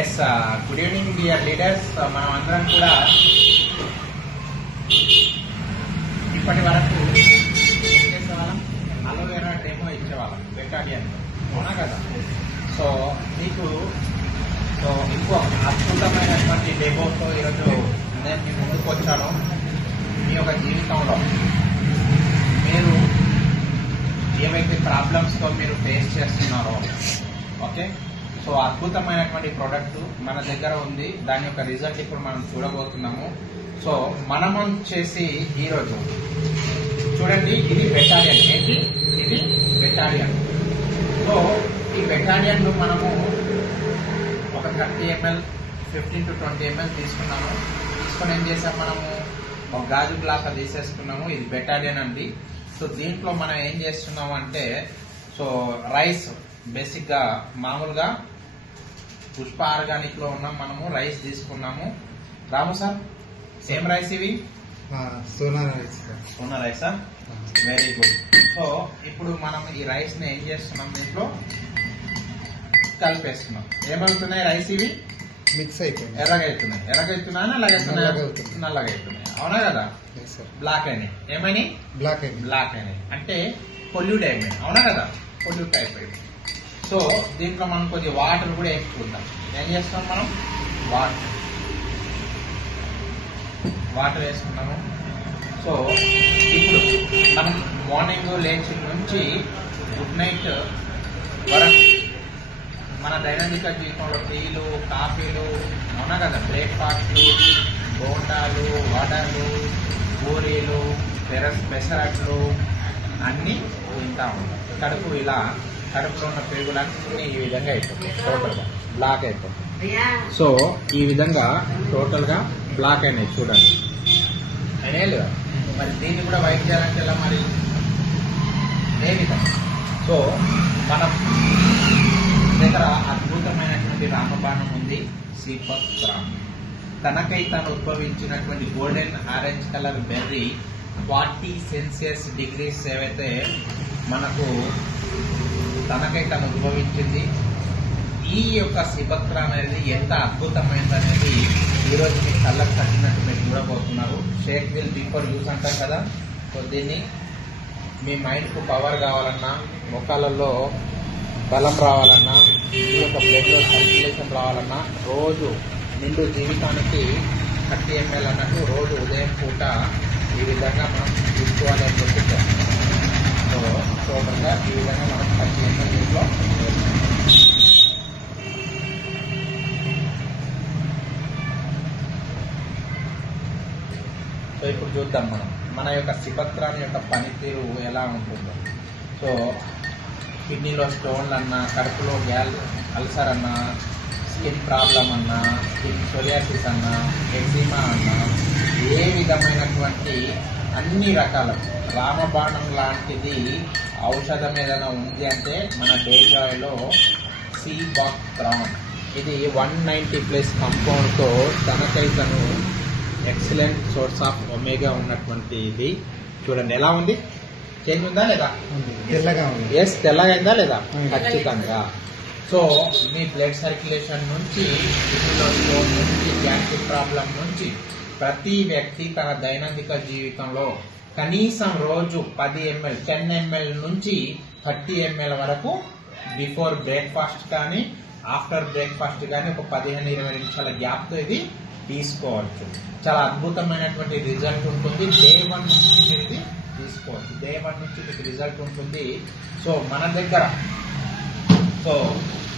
Yes good evening dear leaders. మనం అందరం కూడా ఇప్పటి వరకు ఏం చేసేవాళ్ళం, అలోవెరా డెమో ఇచ్చేవాళ్ళం బెటాలియన్, అవునా కదా. సో మీకు ఇంకో అద్భుతమైనటువంటి డెమోతో ఈరోజు నేను మీ ముందుకు వచ్చాను. మీ యొక్క జీవితంలో మీరు ఏవైతే ప్రాబ్లమ్స్తో మీరు ఫేస్ చేస్తున్నారో, ఓకే, సో అద్భుతమైనటువంటి ప్రోడక్ట్ మన దగ్గర ఉంది. దాని యొక్క రిజల్ట్ ఇప్పుడు మనం చూడబోతున్నాము. సో మనం చేసి ఈరోజు చూడండి, ఇది బెటాలియన్. ఏంటి ఇది? బెటాలియన్. సో ఈ బెటాలియన్లో మనము ఒక 30 ml 15 to 20 ml తీసుకున్నాము. తీసుకొని ఏం చేసాం, మనము ఒక గాజు గ్లాస్ అది తీసేసుకున్నాము. ఇది బెటాలియన్ అండి. సో దీంట్లో మనం ఏం చేస్తున్నాము అంటే, సో రైస్ బేసిక్గా మామూలుగా పుష్ప ఆర్గానిక్ లో ఉన్నాం, మనము రైస్ తీసుకున్నాము. రాము సార్, సేమ్ రైస్ ఇవి? సోనా రైస్. సోనా రైసా? Very good. సో ఇప్పుడు మనం ఈ రైస్ ని ఏం చేస్తున్నాం, దీంట్లో కలిపేస్తున్నాం. ఏమవుతున్నాయి రైస్ ఇవి? మిక్స్ అయిపోయింది. ఎర్రగైతున్నాయి అలాగే నల్లగా అవుతున్నాయి, అవునా కదా. బ్లాక్ అయినాయి. ఏమైనాయి? బ్లాక్ అయినాయి అంటే పొల్యూట్ అయిపోయింది, అవునా కదా. పొల్యూట్ అయిపోయింది. సో దీంట్లో మనం కొద్దిగా వాటర్ కూడా వేసుకుందాం. ఏం చేస్తాం మనం? వాటర్ వేసుకున్నాము. సో ఇప్పుడు మనం మార్నింగ్ లేచి నుంచి గుడ్ నైట్ వరకు మన దైనందిక జీవితంలో టీలు, కాఫీలు, అవునా కదా, బ్రేక్ఫాస్ట్లు, బోండాలు, వడలు, పూరీలు, పెసరట్లు అన్నీ తింటా ఉంటాం. కడుపులో ఉన్న పెరుగులన్నీ ఈ విధంగా అయిపోతుంది, టోటల్గా బ్లాక్ అయిపోతుంది. సో ఈ విధంగా టోటల్గా బ్లాక్ అయినాయి, చూడండి. అయినాయి లేదా? మరి దీన్ని కూడా వైట్ చేయాలంటే ఎలా మరి? ఏ విధంగా? సో మనం దగ్గర అద్భుతమైనటువంటి రామబాణం ఉంది, శ్రీపత్రాం. తనకై తను ఉద్భవించినటువంటి golden orange colour berry 40 Celsius degrees ఏవైతే మనకు తనకై తను ఉద్భవించింది. ఈ యొక్క సిబత్రా అనేది ఎంత అద్భుతమైనది అనేది ఈరోజు మీ కళ్ళకు తగ్గినట్టు మీరు చూడబోతున్నారు. షేక్ విల్ బిఫోర్ యూస్ అంటారు కదా. సో దీన్ని మీ మైండ్కు పవర్ కావాలన్నా, ముఖాలలో బలం రావాలన్నా, ఈ యొక్క బ్లడ్లో సర్క్యులేషన్ రావాలన్నా, రోజు నిండు జీవితానికి 30 ml అన్నట్టు రోజు ఉదయం పూట ఈ విధంగా మనం తీసుకోవాలని చెప్పి సో టోటల్గా ఈ విధంగా మనం 30 ml దీంట్లో. సో ఇప్పుడు చూద్దాం మన యొక్క సిబత్రాని యొక్క పనితీరు ఎలా ఉంటుందో. సో కిడ్నీలో స్టోన్లు అన్నా, కడుపులో అల్సర్ అన్నా, స్కిన్ ప్రాబ్లం అన్నా, స్కిన్ సోరియాసిస్ అన్నా, ఎగ్జిమా అన్నా, ఏ విధమైనటువంటి అన్ని రకాల రామబాణం లాంటిది ఔషధం ఏదైనా ఉంది అంటే మన డేజాయ్లో సిబత్రాన్. ఇది 190+ కంపౌండ్తో తనకై తను ఎక్సలెంట్ సోర్స్ ఆఫ్ ఒమేగా ఉన్నటువంటి ఇది. చూడండి ఎలా ఉంది, చేంజ్ ఉందా లేదా? తెల్లగా ఉంది. ఎస్, తెల్లగా అయిందా లేదా? ఖచ్చితంగా. సో మీ బ్లడ్ సర్క్యులేషన్ నుంచి, కిడ్నీలో స్టోన్ నుంచి, గ్యాస్ట్రిక్ ప్రాబ్లం నుంచి ప్రతి వ్యక్తి తన దైనందిక జీవితంలో కనీసం రోజు 10 ml 10 ml నుంచి 30 ml వరకు బిఫోర్ బ్రేక్ఫాస్ట్ కానీ ఆఫ్టర్ బ్రేక్ఫాస్ట్ కానీ ఒక 15-20 నిమిషాల గ్యాప్తో ఇది తీసుకోవచ్చు. చాలా అద్భుతమైనటువంటి రిజల్ట్ ఉంటుంది. డే 1 నుంచి మీరు ఇది తీసుకోవచ్చు. డే 1 నుంచి మీకు రిజల్ట్ ఉంటుంది. సో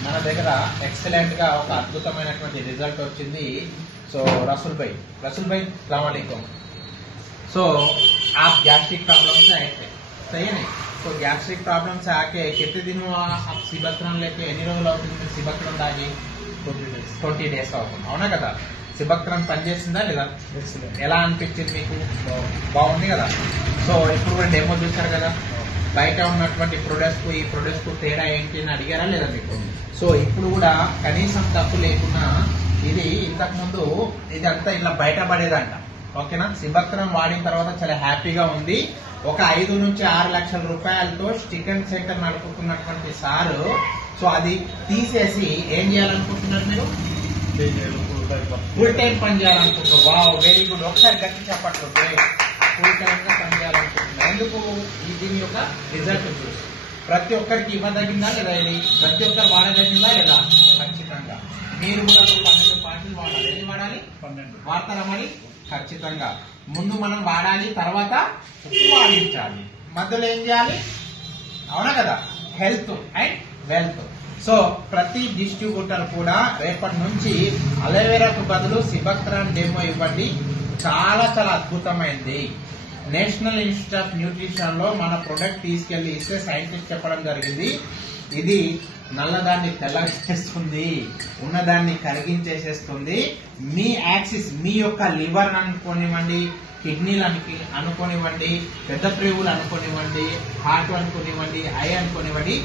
మన దగ్గర ఎక్సలెంట్ గా ఒక అద్భుతమైనటువంటి రిజల్ట్ వచ్చింది. సో रसूल भाई अस्सलाम वालेकुम. सो आप गैस्ट्रिक प्रॉब्लम से आए थे, सही है नहीं? तो गैस्ट्रिक प्रॉब्लम से आके कितने दिन हुआ आप సిబత్రాన్ लेके ఎన్ని రోజులు అవుతుంది సిబత్రాన్ తాగి? 20 days అవుతుంది, అవునా కదా. సిబత్రాన్ పనిచేసిందా లేదా? ఎలా అనిపించింది మీకు? బాగుంది కదా. సో ఇప్పుడు కూడా డెమో చూశారు కదా. బయట ఉన్నటువంటి ప్రొడక్ట్స్ కు ఈ ప్రొడక్ట్స్ కు తేడా ఏంటి అని అడిగారా లేదా మీకు? సో ఇప్పుడు కూడా కనీసం తప్పు లేకుండా ఇది ఇంతకుముందు ఇదంతా ఇట్లా బయటపడేదంట, ఓకేనా. సిబత్రాన్ వాడిన తర్వాత చాలా హ్యాపీగా ఉంది. ఒక 5 నుంచి 6 లక్షల రూపాయలతో చికెన్ సెంటర్ నడుపుతున్నటువంటి సారు సో అది తీసేసి ఏం చేయాలనుకుంటున్నారు మీరు? ఫుల్ టైం పని చేయాలనుకుంటున్నావు. Wow, very good. ఒకసారి గట్టి చెప్పట్లు. ఫుల్ టైం గా పని చేయాలనుకుంటున్నావు. ఎందుకు? దీని యొక్క రిజల్ట్ చూసి ప్రతి ఒక్కరికి ఇవ్వదగిందా లేదా? ఇది ప్రతి ఒక్కరు వాడదగిందా లేదా? ఖచ్చితంగా. మీరు కూడా 12 పాయింట్లు వాడాలి. ఎన్ని వాడాలి? 12 వాడతారా మరి? ఖచ్చితంగా. ముందు మనం వాడాలి, తర్వాత ఉప్పు వాడించాలి, మధ్యలో ఏం చేయాలి? అవునా కదా? Health and wealth. సో ప్రతి డిస్ట్రిబ్యూటర్ కూడా రేపటి నుంచి అలోవెరాకు బదులు సిబక్ట్రాన్ డెమో ఇవ్వండి. చాలా చాలా అద్భుతమైంది. నేషనల్ ఇన్స్టిట్యూట్ ఆఫ్ న్యూట్రిషన్ లో మన ప్రొడక్ట్ తీసుకెళ్లి ఇస్తే సైంటిస్ట్ చెప్పడం జరిగింది, ఇది నల్లదాన్ని తెల్లగా చేస్తుంది, ఉన్నదాన్ని కరిగించేసేస్తుంది. మీ యాక్సిస్, మీ యొక్క లివర్ అనుకోనివ్వండి, కిడ్నీలు అనుకోనివ్వండి, పెద్ద ప్రేవులు అనుకోనివ్వండి, హార్ట్ అనుకోనివ్వండి, ఐ అనుకోనివ్వండి,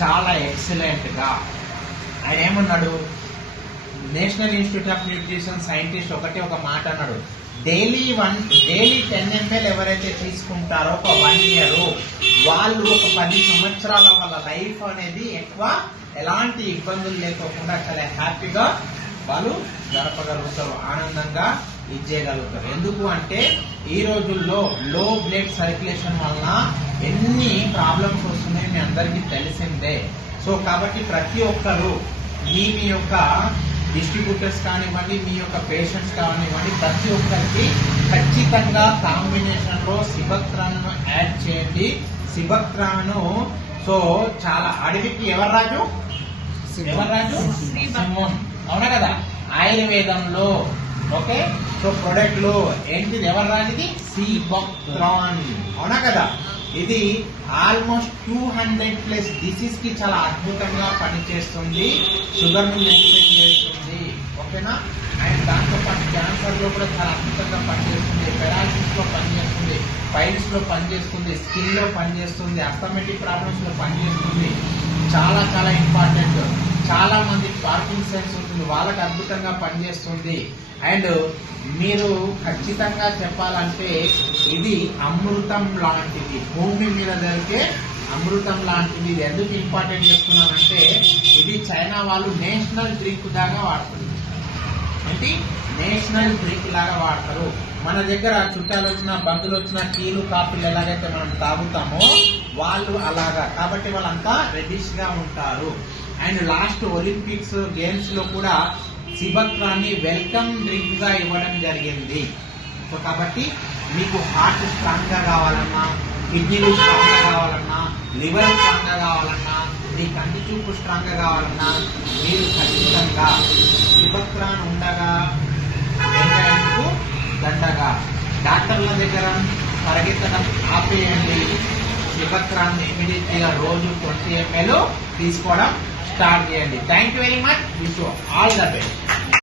చాలా ఎక్సలెంట్ గా. ఆయన ఏమన్నాడు? National institute of nutrition scientist ఒక మాట అన్నాడు, డైలీ 10 ml ఎవరైతే తీసుకుంటారో ఒక 1 year, వాళ్ళు ఒక 10 సంవత్సరాల వాళ్ళ లైఫ్ అనేది ఎక్కువ ఎలాంటి ఇబ్బందులు లేకోకుండా చాలా హ్యాపీగా వాళ్ళు గడపగలుగుతారు, ఆనందంగా ఇచ్చేయగలుగుతారు. ఎందుకు అంటే ఈ రోజుల్లో లో బ్లడ్ సర్క్యులేషన్ వలన ఎన్ని ప్రాబ్లమ్స్ వస్తున్నాయో మీ అందరికీ తెలిసిందే. సో కాబట్టి ప్రతి ఒక్కరు మీ యొక్క డిస్ట్రిబ్యూటర్స్ కానివ్వండి, మీ యొక్క పేషెంట్స్ కానివ్వండి, ప్రతి ఒక్కరికి ఖచ్చితంగా కాంబినేషన్ లో సిబక్ట్రాన్ యాడ్ చేయండి. సిబక్ట్రాన్ సో చాలా అడవికి ఎవరు రాజు? సిమోన్. అవునా కదా? ఆయుర్వేదంలో ఓకే. సో ప్రొడక్ట్ లో ఏంటిది? ఎవరు రానిది? సిబక్ట్రాన్. అవునా కదా? ఇది ఆల్మోస్ట్ 200+ డిసీజ్ కి చాలా అద్భుతంగా పనిచేస్తుంది, షుగర్ ను మెయింటైన్ చేస్తుంది. ఓకేనా? అండ్ దాంతో పాటు క్యాన్సర్ లో కూడా చాలా అద్భుతంగా పనిచేస్తుంది, పెరాలసిస్ లో పనిచేస్తుంది, పైల్స్ లో పనిచేస్తుంది, స్కిన్ లో పనిచేస్తుంది, అర్థమెటిక్ ప్రాబ్లమ్స్ లో పనిచేస్తుంది. చాలా చాలా ఇంపార్టెంట్. చాలా మంది పార్కిన్సన్స్ ఉంటుంది, వాళ్ళకి అద్భుతంగా పనిచేస్తుంది. అండ్ మీరు ఖచ్చితంగా చెప్పాలంటే ఇది అమృతం లాంటిది, భూమి మీద దొరికే అమృతం లాంటిది. ఇది ఎందుకు ఇంపార్టెంట్ చెప్తున్నానంటే ఇది చైనా వాళ్ళు నేషనల్ డ్రింక్ దాకా వాడతారు. అంటే నేషనల్ డ్రింక్ లాగా వాడతారు. మన దగ్గర చుట్టాలు వచ్చినా, బంధువులు వచ్చినా టీలు కాఫీలు ఎలాగైతే మనం తాగుతామో వాళ్ళు అలాగా. కాబట్టి వాళ్ళంతా రెడిష్ గా ఉంటారు. అండ్ లాస్ట్ ఒలింపిక్స్ గేమ్స్ లో కూడా సిబక్ట్రాన్ని వెల్కమ్ డ్రింక్ గా ఇవ్వడం జరిగింది. సో కాబట్టి మీకు హార్ట్ స్ట్రాంగ్ గా కావాలన్నా, కిడ్నీలు స్ట్రాంగ్ గా కావాలన్నా, లివర్ స్ట్రాంగ్ గా కావాలన్నా, మీ కంటి చూపు స్ట్రాంగ్ గా కావాలన్నా మీరు ఖచ్చితంగా సిబక్ట్రాన్ ఉండగా వెంకయ్యకు దండగా. డాక్టర్ల దగ్గర పరిగెత్తడం ఆపేయండి. సిబక్ట్రాన్ ఇమీడియట్ గా రోజు 20 ml తీసుకోవడం స్టార్ట్ చేయండి. Thank you very much. Wish you all the best.